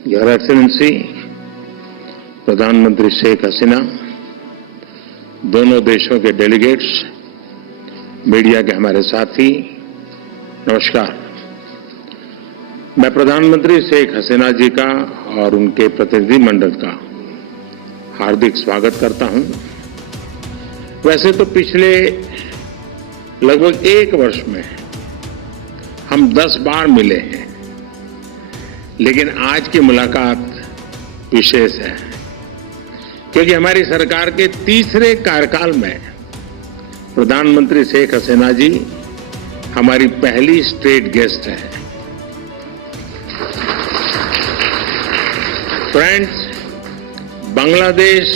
Your excellency प्रधानमंत्री शेख हसीना, दोनों देशों के डेलीगेट्स, मीडिया के हमारे साथी, नमस्कार। मैं प्रधानमंत्री शेख हसीना जी का और उनके प्रतिनिधिमंडल का हार्दिक स्वागत करता हूं। वैसे तो पिछले लगभग 1 वर्ष में हम 10 बार मिले हैं, लेकिन आज की मुलाकात विशेष है क्योंकि हमारी सरकार के तीसरे कार्यकाल में प्रधानमंत्री शेख हसीना जी हमारी पहली स्टेट गेस्ट हैं। फ्रेंड्स, बांग्लादेश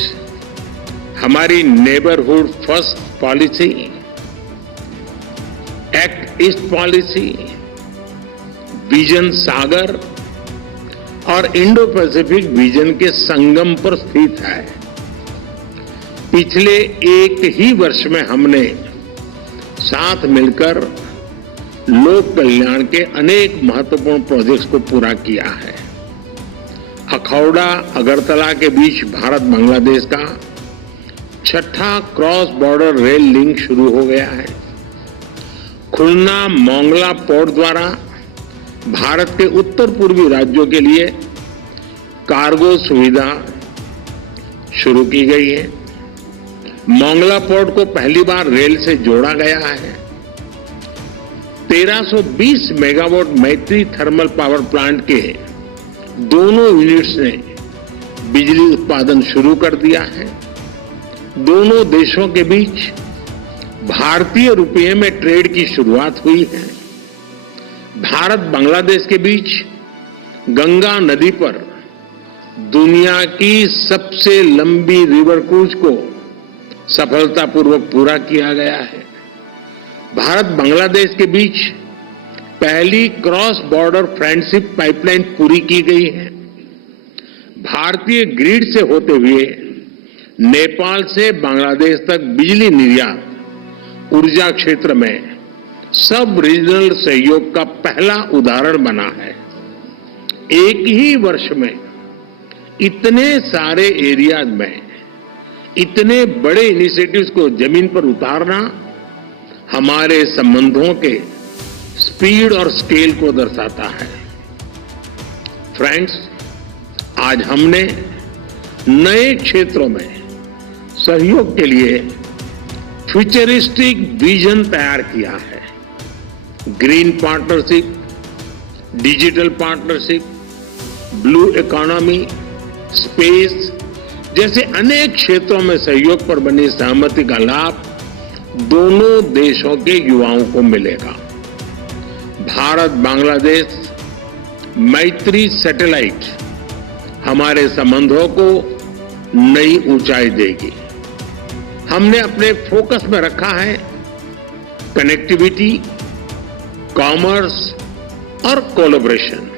हमारी neighbourhood first policy, act east policy, vision Sagar और इंडो पैसिफिक विजन के संगम पर स्थित है। पिछले 1 ही वर्ष में हमने साथ मिलकर लोक कल्याण के अनेक महत्वपूर्ण प्रोजेक्ट्स को पूरा किया है। अखौड़ा अगरतला के बीच भारत बांग्लादेश का 6ठा क्रॉस बॉर्डर रेल लिंक शुरू हो गया है। खुलना मोंगला पोर्ट द्वारा भारत के उत्तर पूर्वी राज्यों के लिए कार्गो सुविधा शुरू की गई है। मोंगला पोर्ट को पहली बार रेल से जोड़ा गया है। 1320 मेगावाट मैत्री थर्मल पावर प्लांट के दोनों यूनिट्स ने बिजली उत्पादन शुरू कर दिया है। दोनों देशों के बीच भारतीय रुपये में ट्रेड की शुरुआत हुई है। भारत बांग्लादेश के बीच गंगा नदी पर दुनिया की सबसे लंबी रिवर क्रूज को सफलतापूर्वक पूरा किया गया है। भारत बांग्लादेश के बीच पहली क्रॉस बॉर्डर फ्रेंडशिप पाइपलाइन पूरी की गई है। भारतीय ग्रिड से होते हुए नेपाल से बांग्लादेश तक बिजली निर्यात ऊर्जा क्षेत्र में सब रीजनल सहयोग का पहला उदाहरण बना है। एक ही वर्ष में इतने सारे एरियाज में इतने बड़े इनिशिएटिव्स को जमीन पर उतारना हमारे संबंधों के स्पीड और स्केल को दर्शाता है। फ्रेंड्स, आज हमने नए क्षेत्रों में सहयोग के लिए फ्यूचरिस्टिक विजन तैयार किया है। Green partnership, digital partnership, blue economy, space जैसे अनेक क्षेत्रों में सहयोग पर बनी सहमति का लाभ दोनों देशों के युवाओं को मिलेगा। भारत बांग्लादेश मैत्री सैटेलाइट हमारे संबंधों को नई ऊंचाई देगी। हमने अपने फोकस में रखा है कनेक्टिविटी, कॉमर्स और कोलैबोरेशन।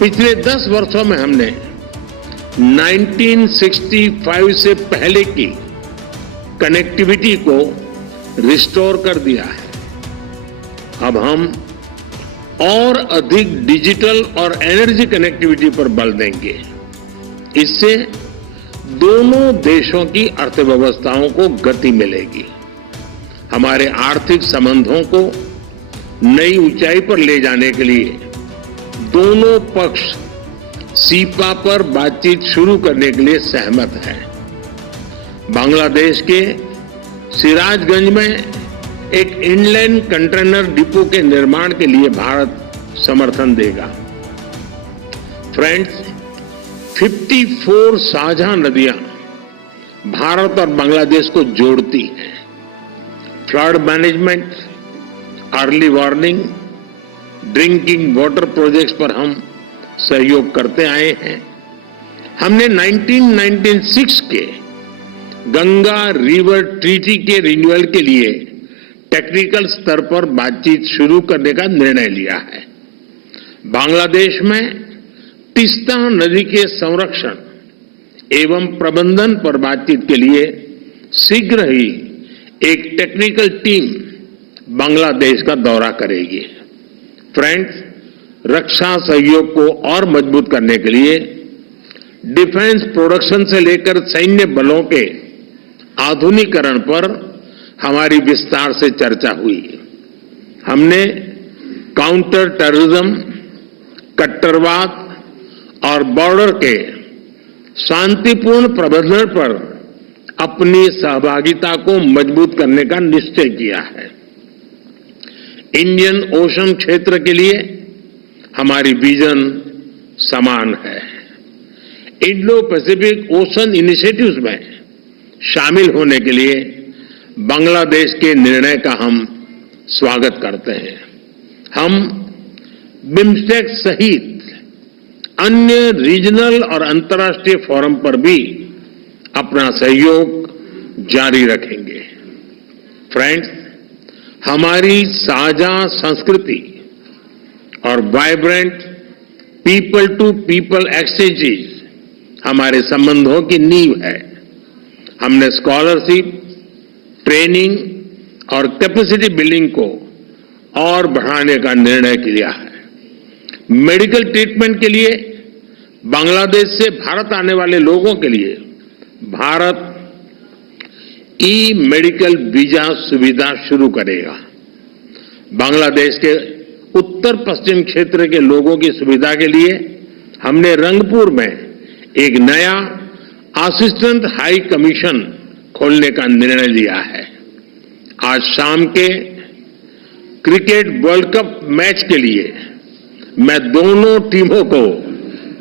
पिछले 10 वर्षों में हमने 1965 से पहले की कनेक्टिविटी को रिस्टोर कर दिया है। अब हम और अधिक डिजिटल और एनर्जी कनेक्टिविटी पर बल देंगे। इससे दोनों देशों की अर्थव्यवस्थाओं को गति मिलेगी। हमारे आर्थिक संबंधों को नई ऊंचाई पर ले जाने के लिए दोनों पक्ष सीपा पर बातचीत शुरू करने के लिए सहमत हैं। बांग्लादेश के सिराजगंज में एक इनलैंड कंटेनर डिपो के निर्माण के लिए भारत समर्थन देगा। फ्रेंड्स, 54 साझा नदियां भारत और बांग्लादेश को जोड़ती हैं। Flood management, early warning, drinking water projects पर हम सहयोग करते आए हैं। हमने 1996 के गंगा रिवर ट्रीटी के रिन्यूअल के लिए टेक्निकल स्तर पर बातचीत शुरू करने का निर्णय लिया है। बांग्लादेश में तीस्ता नदी के संरक्षण एवं प्रबंधन पर बातचीत के लिए शीघ्र ही एक टेक्निकल टीम बांग्लादेश का दौरा करेगी। फ्रेंड्स, रक्षा सहयोग को और मजबूत करने के लिए डिफेंस प्रोडक्शन से लेकर सैन्य बलों के आधुनिकीकरण पर हमारी विस्तार से चर्चा हुई। हमने काउंटर टेररिज्म, कट्टरवाद और बॉर्डर के शांतिपूर्ण प्रबंधन पर अपनी सहभागिता को मजबूत करने का निश्चय किया है। इंडियन ओशन क्षेत्र के लिए हमारी विजन समान है। इंडो पैसिफिक ओशन इनिशिएटिव्स में शामिल होने के लिए बांग्लादेश के निर्णय का हम स्वागत करते हैं। हम बिम्स्टेक सहित अन्य रीजनल और अंतर्राष्ट्रीय फोरम पर भी अपना सहयोग जारी रखेंगे। फ्रेंड्स, हमारी साझा संस्कृति और vibrant people to people exchanges हमारे संबंधों की नींव है। हमने स्कॉलरशिप, ट्रेनिंग और कैपेसिटी बिल्डिंग को और बढ़ाने का निर्णय लिया है। मेडिकल ट्रीटमेंट के लिए बांग्लादेश से भारत आने वाले लोगों के लिए भारत ई मेडिकल वीजा सुविधा शुरू करेगा। बांग्लादेश के उत्तर पश्चिम क्षेत्र के लोगों की सुविधा के लिए हमने रंगपुर में एक नया असिस्टेंट हाई कमीशन खोलने का निर्णय लिया है। आज शाम के क्रिकेट वर्ल्ड कप मैच के लिए मैं दोनों टीमों को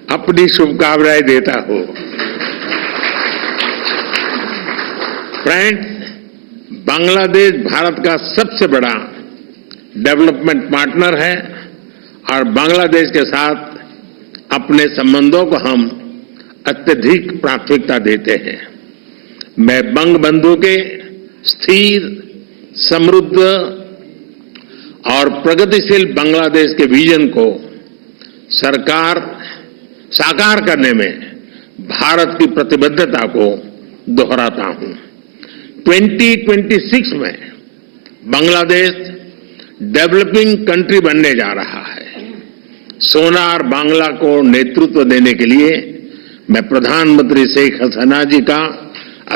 अपनी शुभकामनाएं देता हूं। फ्रेंड्स, बांग्लादेश भारत का सबसे बड़ा डेवलपमेंट पार्टनर है और बांग्लादेश के साथ अपने संबंधों को हम अत्यधिक प्राथमिकता देते हैं। मैं बंगबंधु के स्थिर, समृद्ध और प्रगतिशील बांग्लादेश के विजन को साकार करने में भारत की प्रतिबद्धता को दोहराता हूं। 2026 में बांग्लादेश डेवलपिंग कंट्री बनने जा रहा है। सोनार बांग्ला को नेतृत्व देने के लिए मैं प्रधानमंत्री शेख हसीना जी का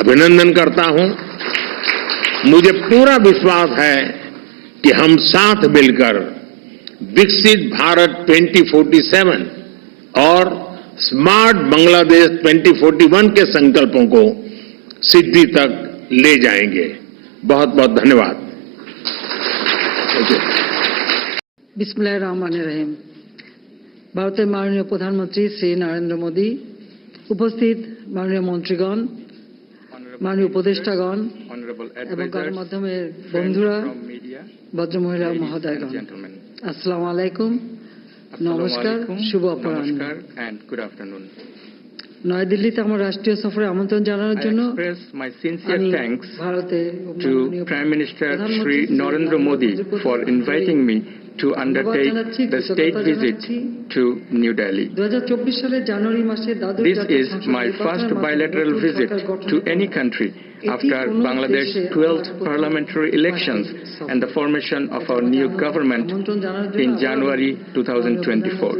अभिनंदन करता हूं। मुझे पूरा विश्वास है कि हम साथ मिलकर विकसित भारत 2047 और स्मार्ट बांग्लादेश 2041 के संकल्पों को सिद्धि तक ले जाएंगे। बहुत बहुत धन्यवाद। बिस्मिल्लाहिर्रहमानिर्रहीम। भारतेर माननीय प्रधानमंत्री श्री नरेंद्र मोदी, उपस्थित माननीय मंत्रीगण, माननीय उपदेष्टागण এবং গণমাধ্যমের বন্ধুরা, ভদ্রমহিলা মহোদয়গণ, আসসালামু আলাইকুম, নমস্কার, শুভ অপরাহ্ন। নয়াদিল্লিতে আমার রাষ্ট্রীয় সফরে আমন্ত্রণ জানানোর জন্য ভারতের Prime Minister Shri Narendra Modi for inviting me to undertake the state visit to New Delhi. 2024 সালের জানুয়ারি মাসে দাদর This is my first bilateral visit to any country after Bangladesh's 12th parliamentary elections and the formation of our new government in January 2024.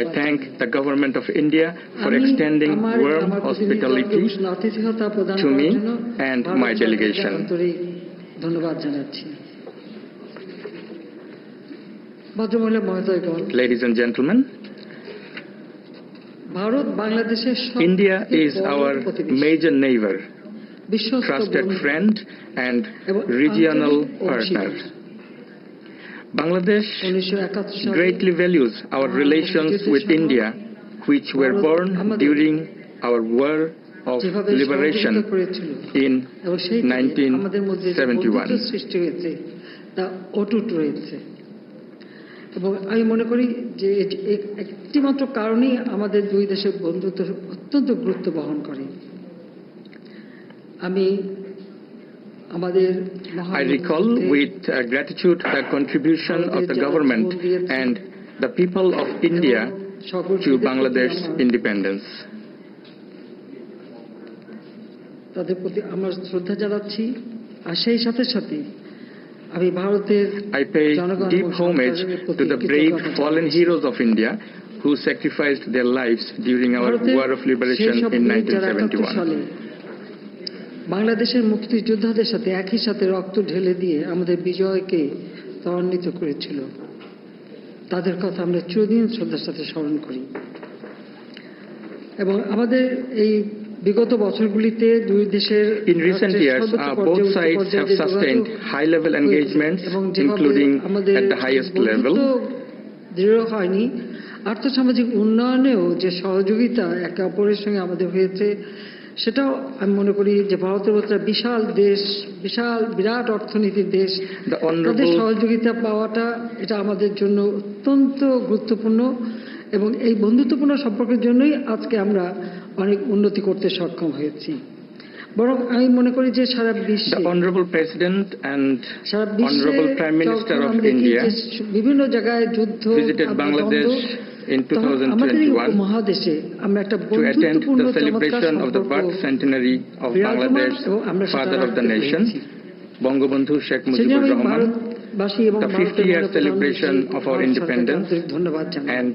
I thank the government of India for extending warm hospitality to me and my delegation. ধন্যবাদ জানাচ্ছি। ভদ্রমহিলা মহোদয়গণ, Ladies and gentlemen, Bharat বাংলাদেশের India is our major neighbor, trusted friend and regional partner. Bangladesh greatly values our relations with India, which were born during our war of liberation in 1971. তা অটুট রয়েছে এবং আমি মনে করি যে একটি মাত্র কারণেই আমাদের দুই দেশের বন্ধুত্ব অত্যন্ত গুরুত্ব বহন করে। I recall with gratitude the contribution of the government and the people of India to Bangladesh's independence. তাদের প্রতি আমরা শ্রদ্ধা জানাচ্ছি। আর সেই সাথে সাথে আমি ভারতের I pay জনগণ deep এবং homage সরকারের to প্রতি the brave কৃতজ্ঞতা fallen জানাচ্ছি। heroes of India who sacrificed their lives during our ভারতের War of Liberation সেই সব in বীর যারা 71 1971. সালে বাংলাদেশের মুক্তিযোদ্ধাদের সাথে একই সাথে রক্ত ঢেলে দিয়ে আমাদের বিজয়কে ত্বরান্বিত করেছিল, তাদের কথা আমরা চিরদিন শ্রদ্ধার সাথে স্মরণ করি। এবং আমাদের এই বিগত বছরগুলিতে দুই দেশের In recent years, both sides have sustained high-level engagements, including at the highest level. দৃঢ় হয়নি, আর্থসামাজিক উন্নয়নেও যে সহযোগিতা একে অপরের সঙ্গে আমাদের হয়েছে, সেটাও আমি মনে করি যে ভারতের মতো একটা বিশাল দেশ, বিরাট অর্থনীতির দেশ, তাদের সহযোগিতা পাওয়াটা এটা আমাদের জন্য অত্যন্ত গুরুত্বপূর্ণ। এবং এই বন্ধুত্বপূর্ণ সম্পর্কের জন্যই আজকে আমরা অনেক উন্নতি করতে সক্ষম হয়েছি। বরং আমি মনে করি যে সারা বিশ্বে The Honorable President and Honorable Prime Minister of India বিভিন্ন জায়গায় যুদ্ধ visited Bangladesh in আমাদের 2021 মহাদেশে আমরা একটা to attend বন্ধুত্বপূর্ণ the celebration of the birth centenary of Bangladesh, father of the nation, Bangabandhu Sheikh Mujibur Rahman, ভারতবাসী এবং the 50th celebration of our independence, ধন্যবাদ জানাই। and